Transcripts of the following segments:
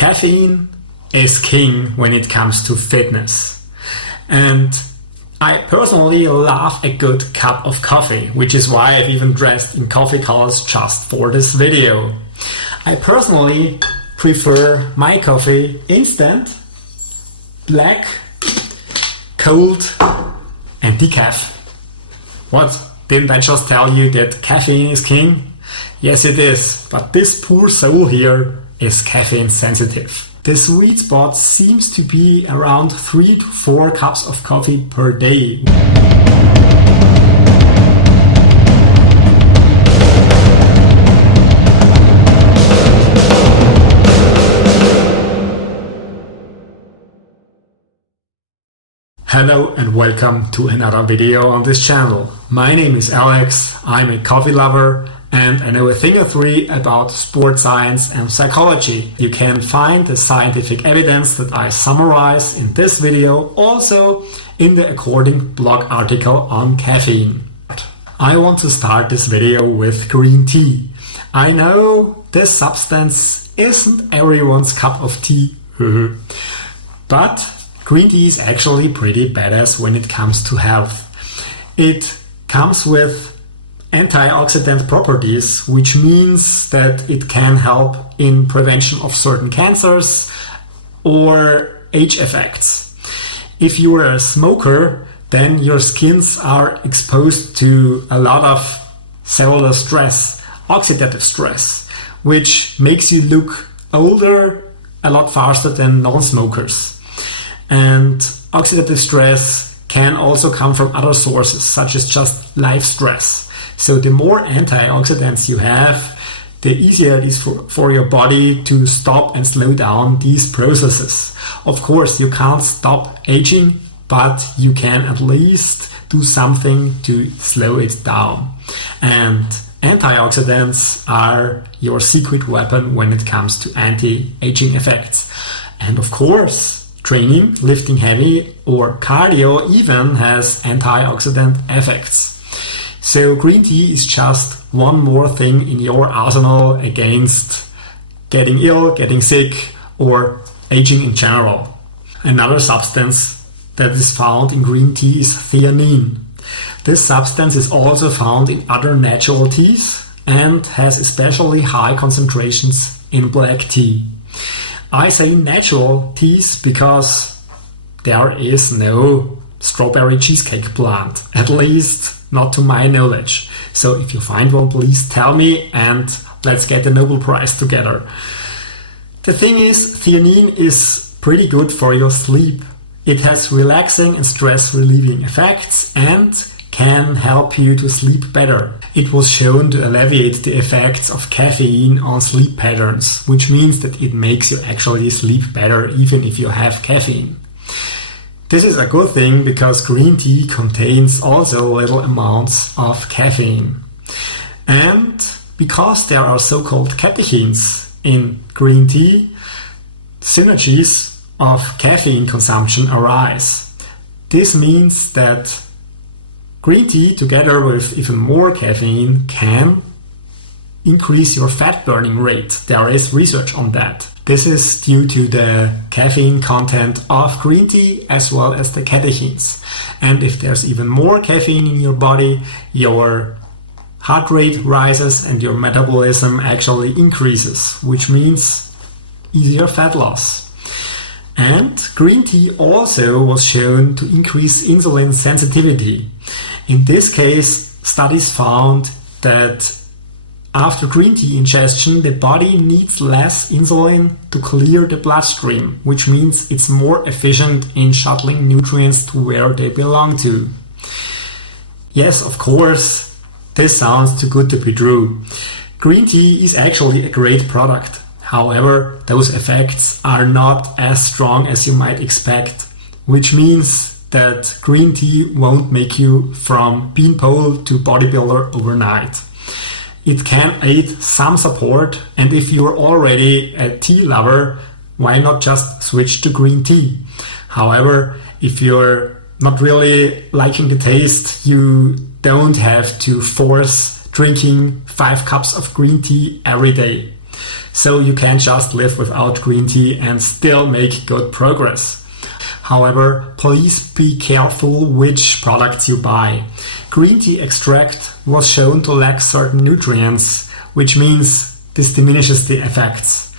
Caffeine is king when it comes to fitness. And I personally love a good cup of coffee, which is why I've even dressed in coffee colors just for this video. I personally prefer my coffee instant, black, cold and decaf. What? Didn't I just tell you that caffeine is king? Yes it is, but this poor soul here is caffeine sensitive. The sweet spot seems to be around 3 to 4 cups of coffee per day. Hello and welcome to another video on this channel. My name is Alex, I'm a coffee lover and I know a thing or three about sports science and psychology. You can find the scientific evidence that I summarize in this video also in the according blog article on caffeine. I want to start this video with green tea. I know this substance isn't everyone's cup of tea, but green tea is actually pretty badass when it comes to health. It comes with antioxidant properties, which means that it can help in prevention of certain cancers or age effects. If you are a smoker, then your skins are exposed to a lot of cellular stress, oxidative stress, which makes you look older a lot faster than non-smokers. And oxidative stress can also come from other sources, such as just life stress. So the more antioxidants you have, the easier it is for your body to stop and slow down these processes. Of course, you can't stop aging, but you can at least do something to slow it down. And antioxidants are your secret weapon when it comes to anti-aging effects. And of course, training, lifting heavy, or cardio even has antioxidant effects. So green tea is just one more thing in your arsenal against getting ill, getting sick, or aging in general. Another substance that is found in green tea is theanine. This substance is also found in other natural teas and has especially high concentrations in black tea. I say natural teas because there is no strawberry cheesecake plant, at least not to my knowledge. So if you find one, please tell me and let's get the Nobel Prize together. The thing is, theanine is pretty good for your sleep. It has relaxing and stress relieving effects and can help you to sleep better. It was shown to alleviate the effects of caffeine on sleep patterns, which means that it makes you actually sleep better even if you have caffeine. This is a good thing because green tea contains also little amounts of caffeine. And because there are so-called catechins in green tea, synergies of caffeine consumption arise. This means that green tea together with even more caffeine can increase your fat burning rate. There is research on that. This is due to the caffeine content of green tea as well as the catechins. And if there's even more caffeine in your body, your heart rate rises and your metabolism actually increases, which means easier fat loss. And green tea also was shown to increase insulin sensitivity. In this case, studies found that after green tea ingestion, the body needs less insulin to clear the bloodstream, which means it's more efficient in shuttling nutrients to where they belong to. Yes, of course, this sounds too good to be true. Green tea is actually a great product. However, those effects are not as strong as you might expect, which means that green tea won't make you from beanpole to bodybuilder overnight. It can aid some support, and if you're already a tea lover, why not just switch to green tea? However, if you're not really liking the taste, you don't have to force drinking 5 cups of green tea every day. So you can't just live without green tea and still make good progress. However, please be careful which products you buy. Green tea extract was shown to lack certain nutrients, which means this diminishes the effects.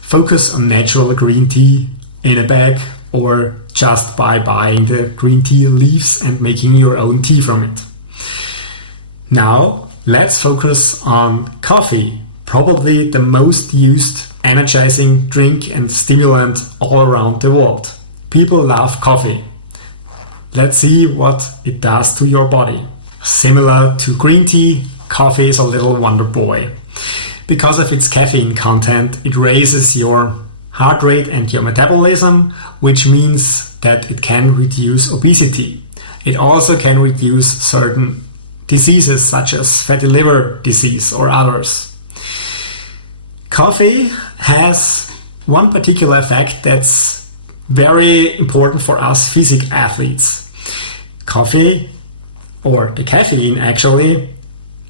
Focus on natural green tea in a bag or just by buying the green tea leaves and making your own tea from it. Now, let's focus on coffee, probably the most used energizing drink and stimulant all around the world. People love coffee. Let's see what it does to your body. Similar to green tea, coffee is a little wonder boy. Because of its caffeine content, it raises your heart rate and your metabolism, which means that it can reduce obesity. It also can reduce certain diseases such as fatty liver disease or others. Coffee has one particular effect that's very important for us physique athletes. Coffee, or the caffeine actually,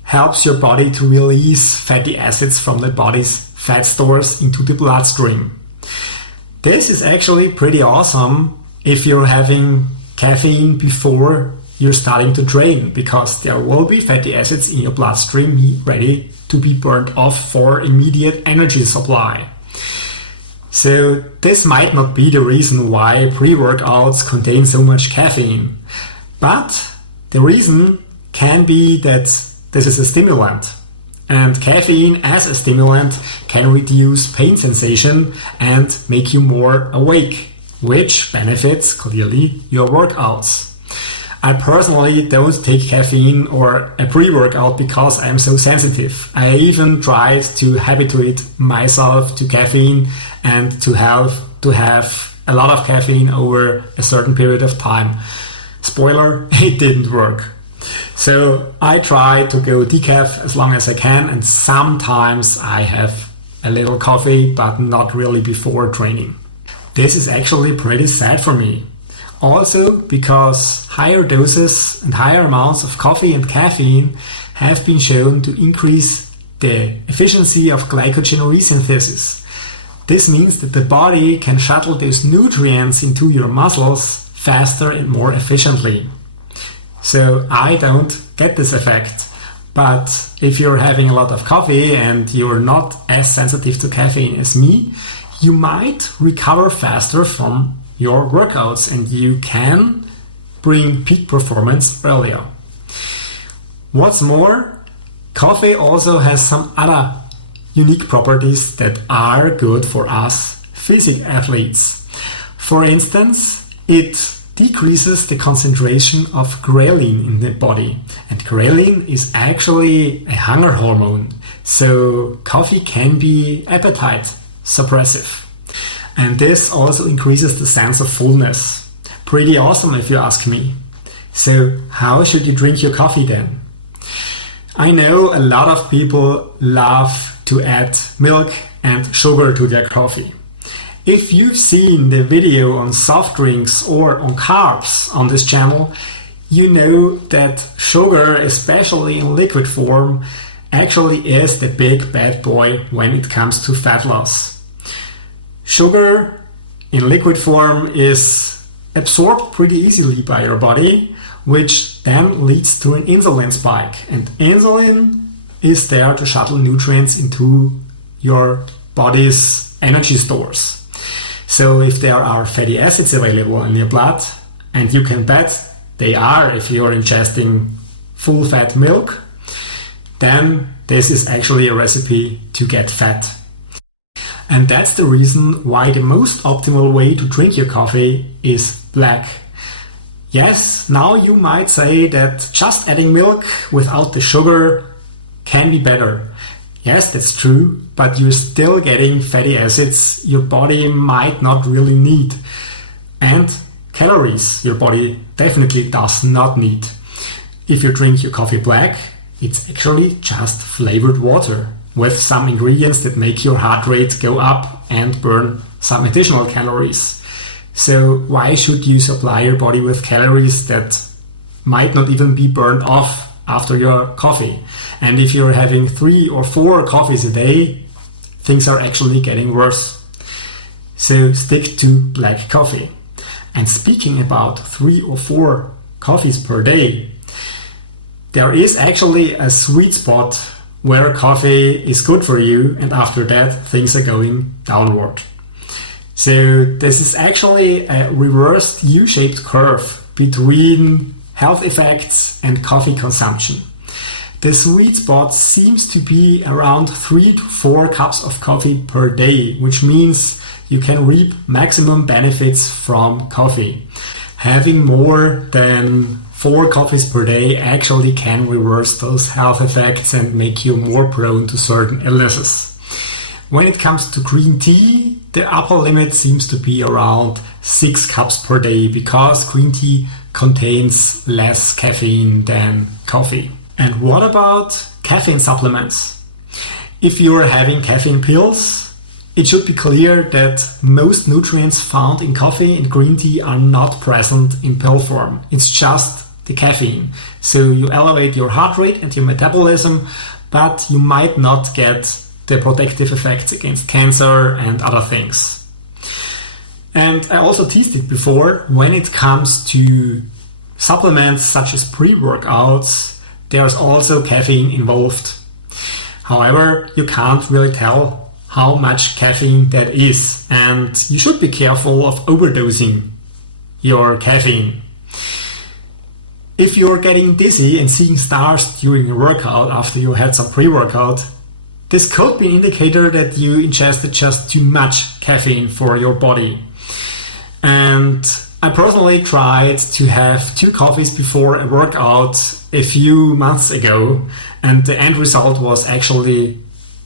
helps your body to release fatty acids from the body's fat stores into the bloodstream. This is actually pretty awesome if you're having caffeine before you're starting to train, because there will be fatty acids in your bloodstream ready to be burned off for immediate energy supply. So this might not be the reason why pre-workouts contain so much caffeine, but the reason can be that this is a stimulant, and caffeine as a stimulant can reduce pain sensation and make you more awake, which benefits clearly your workouts. I personally don't take caffeine or a pre-workout because I'm so sensitive. I even tried to habituate myself to caffeine and to have a lot of caffeine over a certain period of time. Spoiler, it didn't work. So I try to go decaf as long as I can, and sometimes I have a little coffee, but not really before training. This is actually pretty sad for me. Also because higher doses and higher amounts of coffee and caffeine have been shown to increase the efficiency of glycogen resynthesis. This means that the body can shuttle those nutrients into your muscles faster and more efficiently. So I don't get this effect. But if you're having a lot of coffee and you're not as sensitive to caffeine as me, you might recover faster from your workouts and you can bring peak performance earlier. What's more, coffee also has some other unique properties that are good for us physique athletes. For instance, it decreases the concentration of ghrelin in the body, and ghrelin is actually a hunger hormone, so coffee can be appetite suppressive. And this also increases the sense of fullness. Pretty awesome if you ask me. So how should you drink your coffee then? I know a lot of people love to add milk and sugar to their coffee. If you've seen the video on soft drinks or on carbs on this channel, you know that sugar, especially in liquid form, actually is the big bad boy when it comes to fat loss. Sugar in liquid form is absorbed pretty easily by your body, which then leads to an insulin spike. And insulin is there to shuttle nutrients into your body's energy stores. So if there are fatty acids available in your blood, and you can bet they are if you're ingesting full fat milk, then this is actually a recipe to get fat. And that's the reason why the most optimal way to drink your coffee is black. Yes, now you might say that just adding milk without the sugar can be better. Yes, that's true, but you're still getting fatty acids your body might not really need. And calories your body definitely does not need. If you drink your coffee black, it's actually just flavored water with some ingredients that make your heart rate go up and burn some additional calories. So why should you supply your body with calories that might not even be burned off after your coffee? And if you're having 3 or 4 coffees a day, things are actually getting worse. So stick to black coffee. And speaking about 3 or 4 coffees per day, there is actually a sweet spot where coffee is good for you, and after that things are going downward. So this is actually a reversed U-shaped curve between health effects and coffee consumption. The sweet spot seems to be around 3 to 4 cups of coffee per day, which means you can reap maximum benefits from coffee. Having more than 4 coffees per day actually can reverse those health effects and make you more prone to certain illnesses. When it comes to green tea, the upper limit seems to be around 6 cups per day because green tea contains less caffeine than coffee. And what about caffeine supplements? If you're having caffeine pills, it should be clear that most nutrients found in coffee and green tea are not present in pill form. It's just the caffeine. So you elevate your heart rate and your metabolism, but you might not get the protective effects against cancer and other things. And I also teased it before, when it comes to supplements such as pre-workouts, there's also caffeine involved. However, you can't really tell how much caffeine that is, and you should be careful of overdosing your caffeine. If you're getting dizzy and seeing stars during a workout after you had some pre-workout, this could be an indicator that you ingested just too much caffeine for your body. And I personally tried to have 2 coffees before a workout a few months ago, and the end result was actually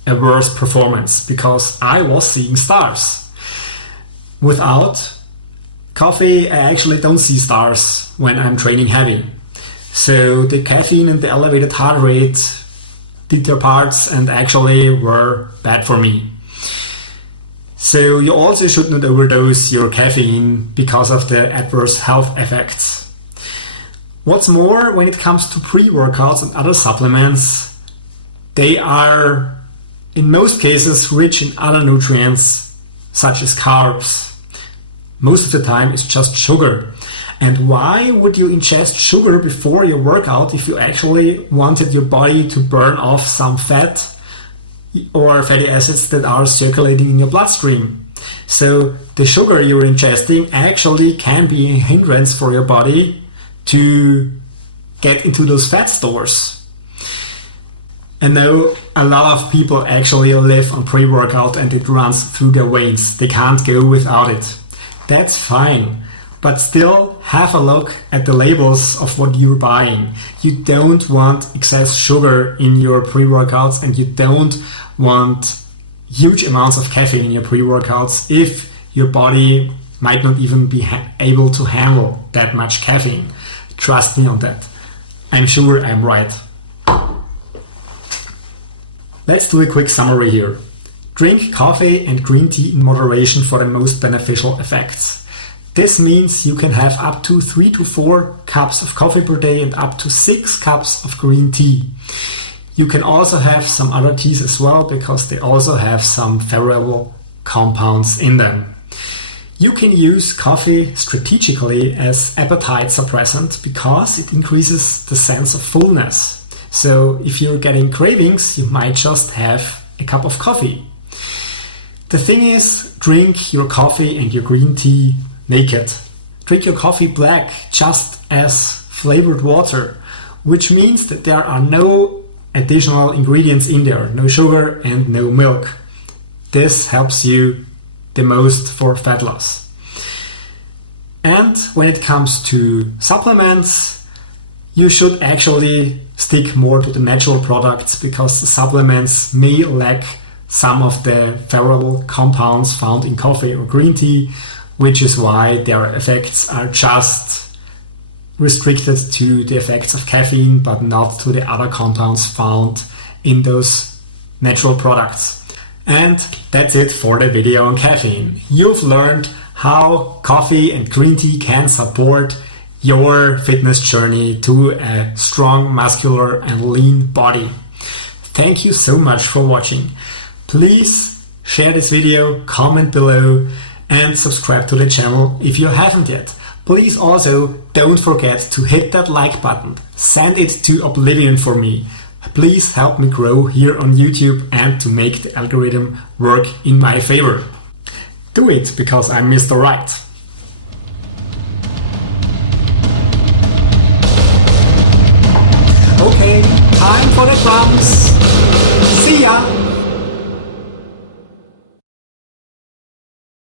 a worse performance because I was seeing stars. Without coffee, I actually don't see stars when I'm training heavy. So the caffeine and the elevated heart rate did their parts and actually were bad for me. So you also should not overdose your caffeine because of the adverse health effects. What's more, when it comes to pre-workouts and other supplements, they are in most cases rich in other nutrients such as carbs. Most of the time it's just sugar. And why would you ingest sugar before your workout if you actually wanted your body to burn off some fat or fatty acids that are circulating in your bloodstream? So the sugar you're ingesting actually can be a hindrance for your body to get into those fat stores. And now a lot of people actually live on pre-workout and it runs through their veins. They can't go without it. That's fine. But still have a look at the labels of what you're buying. You don't want excess sugar in your pre-workouts and you don't want huge amounts of caffeine in your pre-workouts if your body might not even be able to handle that much caffeine. Trust me on that. I'm sure I'm right. Let's do a quick summary here. Drink coffee and green tea in moderation for the most beneficial effects. This means you can have up to 3 to 4 cups of coffee per day and up to 6 cups of green tea. You can also have some other teas as well because they also have some favorable compounds in them. You can use coffee strategically as appetite suppressant because it increases the sense of fullness. So if you're getting cravings, you might just have a cup of coffee. The thing is, drink your coffee and your green tea naked. Drink your coffee black just as flavored water, which means that there are no additional ingredients in there, no sugar and no milk. This helps you the most for fat loss. And when it comes to supplements, you should actually stick more to the natural products because the supplements may lack some of the favorable compounds found in coffee or green tea, which is why their effects are just restricted to the effects of caffeine, but not to the other compounds found in those natural products. And that's it for the video on caffeine. You've learned how coffee and green tea can support your fitness journey to a strong, muscular and lean body. Thank you so much for watching. Please share this video, comment below, and subscribe to the channel if you haven't yet. Please also don't forget to hit that like button. Send it to oblivion for me. Please help me grow here on YouTube and to make the algorithm work in my favor. Do it because I'm Mr. Right. Okay, time for the drums.